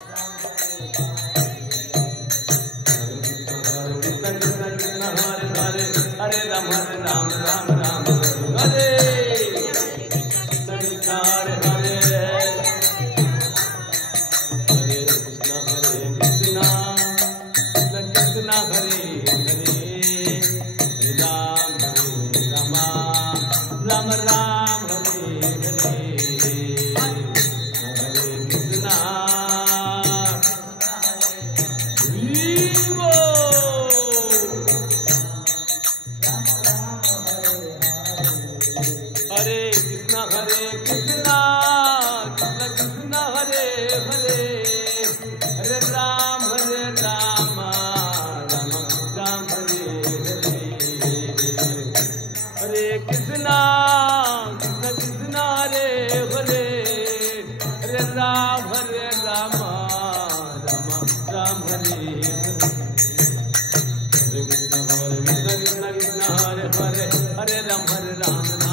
Hare Ram Ram Ram Hare Krishna Hare Hare Hare Krishna Krishna Krishna Hare Hare Hare Ram Rama Ram Ram Hare Hare Hare Krishna Hare Krishna Krishna Krishna Hare Hare Hare Ram Rama Ram Ram Hare Hare Hare Krishna Krishna Hare Hare Hare Ram Rama Ram Ram Hare Hare Hare Krishna Krishna Hare Hare Hare Ram